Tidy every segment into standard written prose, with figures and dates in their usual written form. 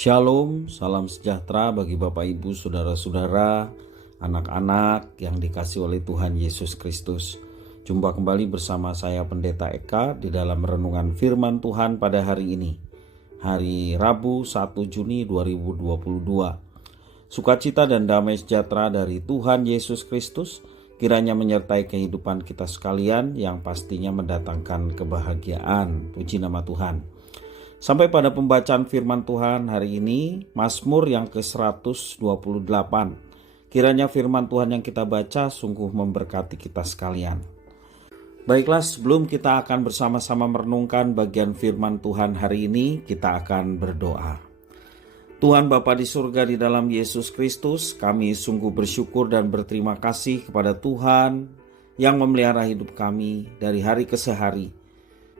Shalom, salam sejahtera bagi Bapak Ibu, Saudara-saudara, anak-anak yang dikasihi oleh Tuhan Yesus Kristus. Jumpa kembali bersama saya Pendeta Eka di dalam renungan firman Tuhan pada hari ini, hari Rabu 1 Juni 2022. Sukacita dan damai sejahtera dari Tuhan Yesus Kristus kiranya menyertai kehidupan kita sekalian yang pastinya mendatangkan kebahagiaan. Puji nama Tuhan. Sampai pada pembacaan firman Tuhan hari ini, Mazmur yang ke-128. Kiranya firman Tuhan yang kita baca sungguh memberkati kita sekalian. Baiklah, sebelum kita akan bersama-sama merenungkan bagian firman Tuhan hari ini, kita akan berdoa. Tuhan Bapa di surga, di dalam Yesus Kristus, kami sungguh bersyukur dan berterima kasih kepada Tuhan yang memelihara hidup kami dari hari ke hari.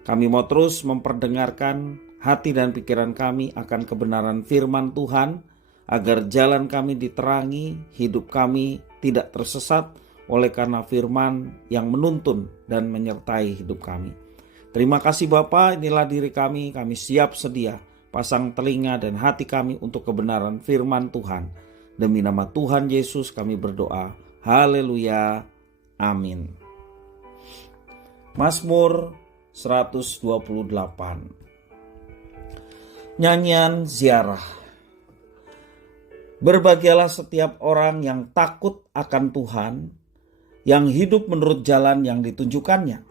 Kami mau terus memperdengarkan hati dan pikiran kami akan kebenaran firman Tuhan, agar jalan kami diterangi, hidup kami tidak tersesat oleh karena firman yang menuntun dan menyertai hidup kami. Terima kasih Bapa, inilah diri kami siap sedia, pasang telinga dan hati kami untuk kebenaran firman Tuhan. Demi nama Tuhan Yesus kami berdoa, haleluya, amin. Mazmur 128. Nyanyian ziarah. Berbahagialah setiap orang yang takut akan Tuhan, yang hidup menurut jalan yang ditunjukkannya.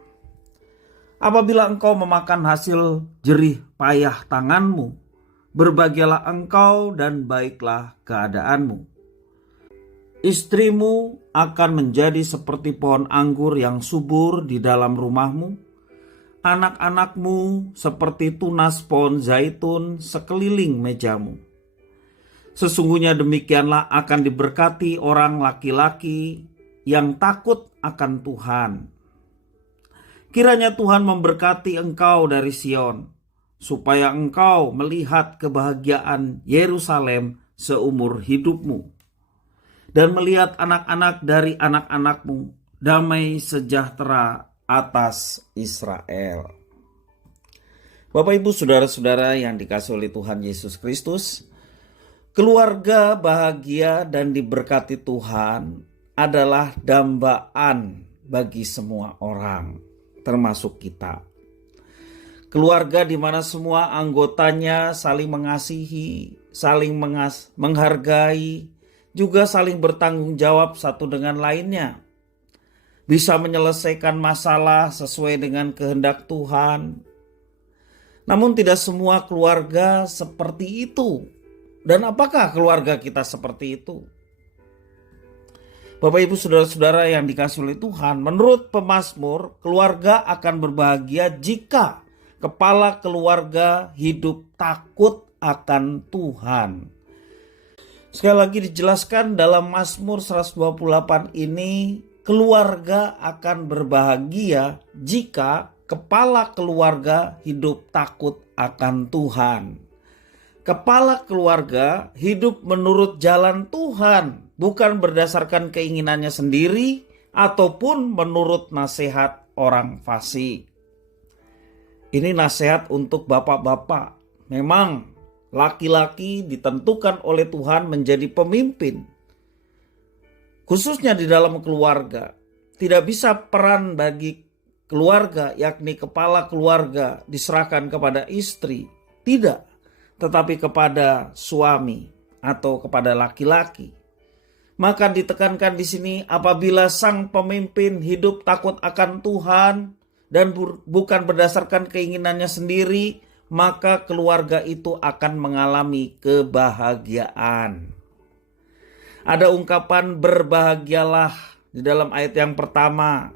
Apabila engkau memakan hasil jerih payah tanganmu, berbahagialah engkau dan baiklah keadaanmu. Istrimu akan menjadi seperti pohon anggur yang subur di dalam rumahmu, anak-anakmu seperti tunas pohon zaitun sekeliling mejamu. Sesungguhnya demikianlah akan diberkati orang laki-laki yang takut akan Tuhan. Kiranya Tuhan memberkati engkau dari Sion, supaya engkau melihat kebahagiaan Yerusalem seumur hidupmu, dan melihat anak-anak dari anak-anakmu, damai sejahtera atas Israel. Bapak Ibu saudara-saudara yang dikasihi oleh Tuhan Yesus Kristus, keluarga bahagia dan diberkati Tuhan adalah dambaan bagi semua orang, termasuk kita. Keluarga di mana semua anggotanya saling mengasihi, saling menghargai, juga saling bertanggung jawab satu dengan lainnya. Bisa menyelesaikan masalah sesuai dengan kehendak Tuhan. Namun tidak semua keluarga seperti itu. Dan apakah keluarga kita seperti itu? Bapak Ibu saudara-saudara yang dikasihi oleh Tuhan, menurut pemazmur, keluarga akan berbahagia jika kepala keluarga hidup takut akan Tuhan. Sekali lagi dijelaskan dalam Mazmur 128 ini, keluarga akan berbahagia jika kepala keluarga hidup takut akan Tuhan. Kepala keluarga hidup menurut jalan Tuhan, bukan berdasarkan keinginannya sendiri ataupun menurut nasihat orang fasik. Ini nasihat untuk bapak-bapak. Memang laki-laki ditentukan oleh Tuhan menjadi pemimpin, khususnya di dalam keluarga. Tidak bisa peran bagi keluarga, yakni kepala keluarga, diserahkan kepada istri. Tidak, tetapi kepada suami atau kepada laki-laki. Maka ditekankan di sini, apabila sang pemimpin hidup takut akan Tuhan dan bukan berdasarkan keinginannya sendiri, maka keluarga itu akan mengalami kebahagiaan. Ada ungkapan berbahagialah di dalam ayat yang pertama,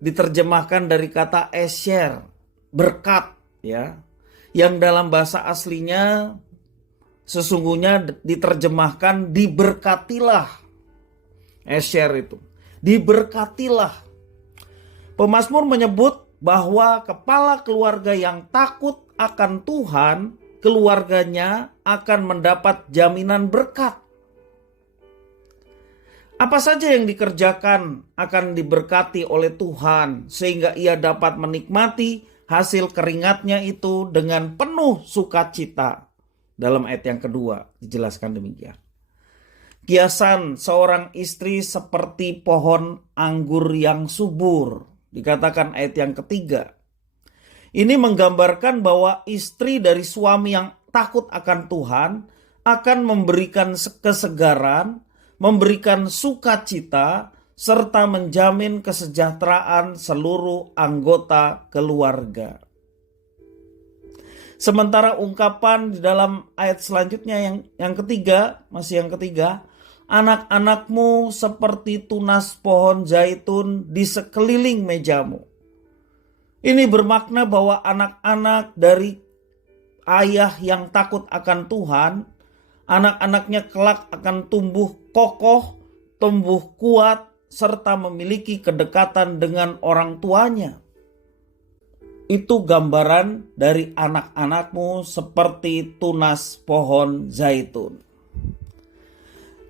diterjemahkan dari kata esher, berkat, ya, yang dalam bahasa aslinya sesungguhnya diterjemahkan diberkatilah. Esher itu diberkatilah. Pemazmur menyebut bahwa kepala keluarga yang takut akan Tuhan, keluarganya akan mendapat jaminan berkat. Apa saja yang dikerjakan akan diberkati oleh Tuhan, sehingga ia dapat menikmati hasil keringatnya itu dengan penuh sukacita. Dalam ayat yang kedua dijelaskan demikian. Kiasan seorang istri seperti pohon anggur yang subur. Dikatakan ayat yang ketiga. Ini menggambarkan bahwa istri dari suami yang takut akan Tuhan akan memberikan kesegaran, memberikan sukacita, serta menjamin kesejahteraan seluruh anggota keluarga. Sementara ungkapan di dalam ayat selanjutnya yang ketiga, masih yang ketiga, anak-anakmu seperti tunas pohon zaitun di sekeliling mejamu. Ini bermakna bahwa anak-anak dari ayah yang takut akan Tuhan, anak-anaknya kelak akan tumbuh kokoh, tumbuh kuat, serta memiliki kedekatan dengan orang tuanya. Itu gambaran dari anak-anakmu seperti tunas pohon zaitun.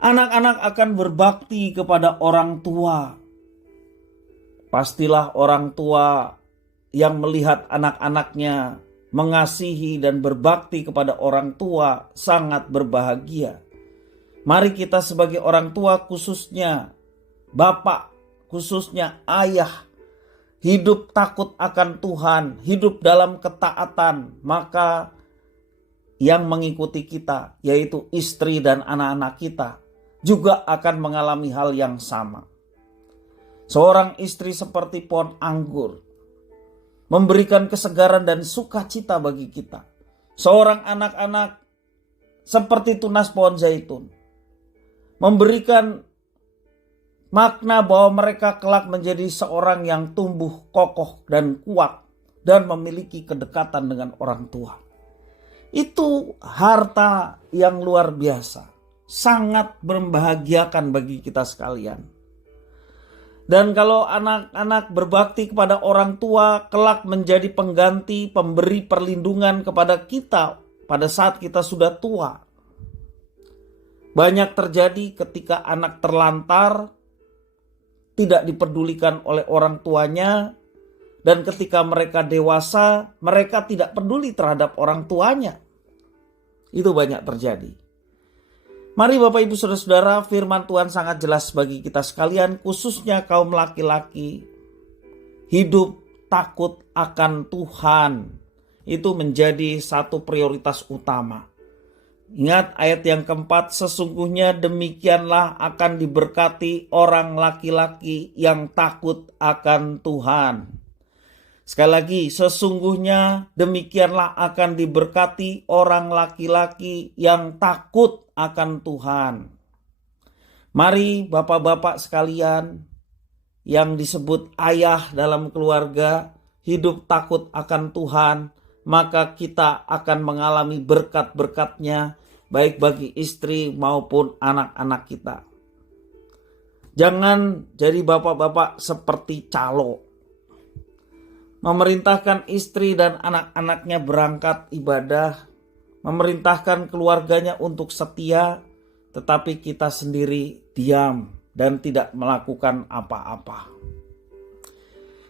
Anak-anak akan berbakti kepada orang tua. Pastilah orang tua yang melihat anak-anaknya mengasihi dan berbakti kepada orang tua sangat berbahagia. Mari kita sebagai orang tua, khususnya bapak, khususnya ayah, hidup takut akan Tuhan, hidup dalam ketaatan, maka yang mengikuti kita, yaitu istri dan anak-anak kita, juga akan mengalami hal yang sama. Seorang istri seperti pohon anggur, memberikan kesegaran dan sukacita bagi kita. Seorang anak-anak seperti tunas pohon zaitun, memberikan makna bahwa mereka kelak menjadi seorang yang tumbuh kokoh dan kuat dan memiliki kedekatan dengan orang tua. Itu harta yang luar biasa, sangat membahagiakan bagi kita sekalian. Dan kalau anak-anak berbakti kepada orang tua, kelak menjadi pengganti, pemberi perlindungan kepada kita pada saat kita sudah tua. Banyak terjadi ketika anak terlantar, tidak dipedulikan oleh orang tuanya, dan ketika mereka dewasa, mereka tidak peduli terhadap orang tuanya. Itu banyak terjadi. Mari Bapak Ibu Saudara-saudara, firman Tuhan sangat jelas bagi kita sekalian, khususnya kaum laki-laki. Hidup takut akan Tuhan itu menjadi satu prioritas utama. Ingat ayat yang keempat, sesungguhnya demikianlah akan diberkati orang laki-laki yang takut akan Tuhan. Sekali lagi, sesungguhnya demikianlah akan diberkati orang laki-laki yang takut akan Tuhan. Mari bapak-bapak sekalian yang disebut ayah dalam keluarga, hidup takut akan Tuhan, maka kita akan mengalami berkat-berkatnya baik bagi istri maupun anak-anak kita. Jangan jadi bapak-bapak seperti calo, memerintahkan istri dan anak-anaknya berangkat ibadah, memerintahkan keluarganya untuk setia, tetapi kita sendiri diam dan tidak melakukan apa-apa.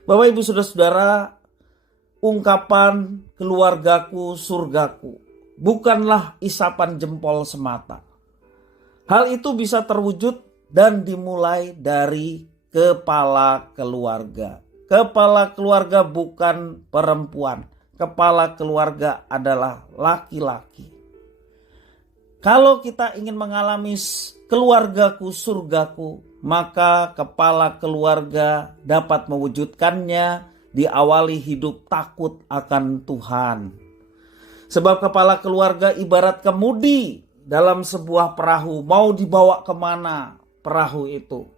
Bapak Ibu Saudara-saudara, ungkapan keluargaku surgaku bukanlah isapan jempol semata. Hal itu bisa terwujud dan dimulai dari kepala keluarga. Kepala keluarga bukan perempuan. Kepala keluarga adalah laki-laki. Kalau kita ingin mengalami keluargaku surgaku, maka kepala keluarga dapat mewujudkannya diawali hidup takut akan Tuhan. Sebab kepala keluarga ibarat kemudi dalam sebuah perahu, mau dibawa kemana perahu itu.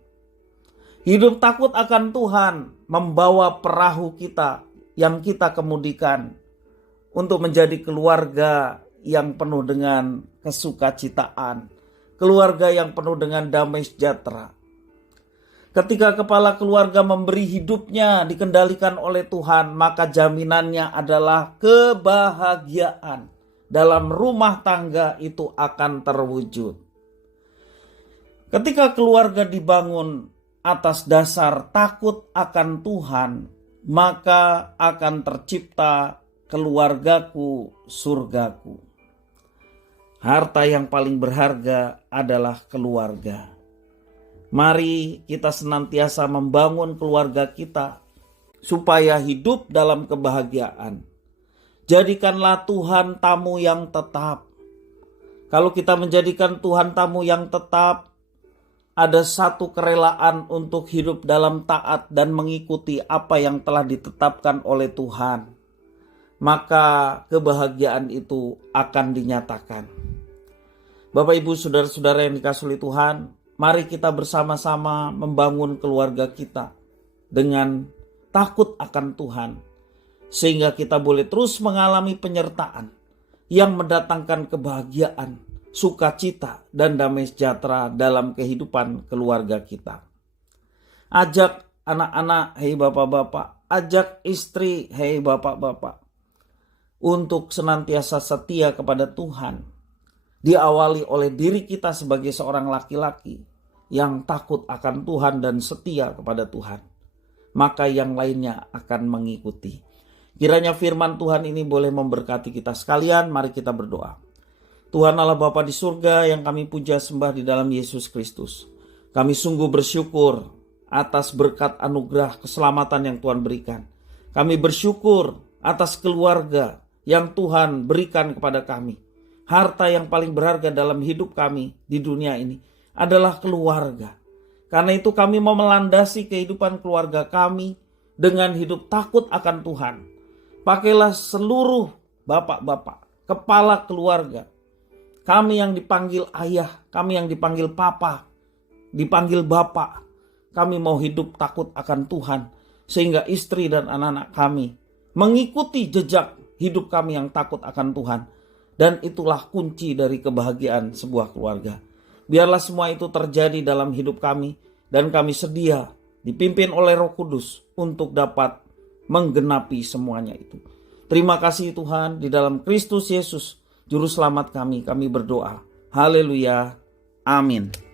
Hidup takut akan Tuhan membawa perahu kita yang kita kemudikan untuk menjadi keluarga yang penuh dengan kesukacitaan, keluarga yang penuh dengan damai sejahtera. Ketika kepala keluarga memberi hidupnya dikendalikan oleh Tuhan, maka jaminannya adalah kebahagiaan dalam rumah tangga itu akan terwujud. Ketika keluarga dibangun atas dasar takut akan Tuhan, maka akan tercipta keluargaku surgaku. Harta yang paling berharga adalah keluarga. Mari kita senantiasa membangun keluarga kita supaya hidup dalam kebahagiaan. Jadikanlah Tuhan tamu yang tetap. Kalau kita menjadikan Tuhan tamu yang tetap, ada satu kerelaan untuk hidup dalam taat dan mengikuti apa yang telah ditetapkan oleh Tuhan. Maka kebahagiaan itu akan dinyatakan. Bapak, Ibu, saudara-saudara yang dikasihi oleh Tuhan, mari kita bersama-sama membangun keluarga kita dengan takut akan Tuhan, sehingga kita boleh terus mengalami penyertaan yang mendatangkan kebahagiaan, sukacita, dan damai sejahtera dalam kehidupan keluarga kita. Ajak anak-anak, hei bapak-bapak, ajak istri, hei bapak-bapak, untuk senantiasa setia kepada Tuhan, diawali oleh diri kita sebagai seorang laki-laki yang takut akan Tuhan dan setia kepada Tuhan. Maka yang lainnya akan mengikuti. Kiranya firman Tuhan ini boleh memberkati kita sekalian. Mari kita berdoa. Tuhan Allah Bapa di surga yang kami puja sembah di dalam Yesus Kristus, kami sungguh bersyukur atas berkat anugerah keselamatan yang Tuhan berikan. Kami bersyukur atas keluarga yang Tuhan berikan kepada kami. Harta yang paling berharga dalam hidup kami di dunia ini adalah keluarga. Karena itu kami mau melandasi kehidupan keluarga kami dengan hidup takut akan Tuhan. Pakailah seluruh bapak-bapak, kepala keluarga, kami yang dipanggil ayah, kami yang dipanggil papa, dipanggil bapak. Kami mau hidup takut akan Tuhan, sehingga istri dan anak-anak kami mengikuti jejak hidup kami yang takut akan Tuhan. Dan itulah kunci dari kebahagiaan sebuah keluarga. Biarlah semua itu terjadi dalam hidup kami, dan kami sedia dipimpin oleh Roh Kudus untuk dapat menggenapi semuanya itu. Terima kasih Tuhan, di dalam Kristus Yesus, Juru Selamat kami berdoa. Haleluya. Amin.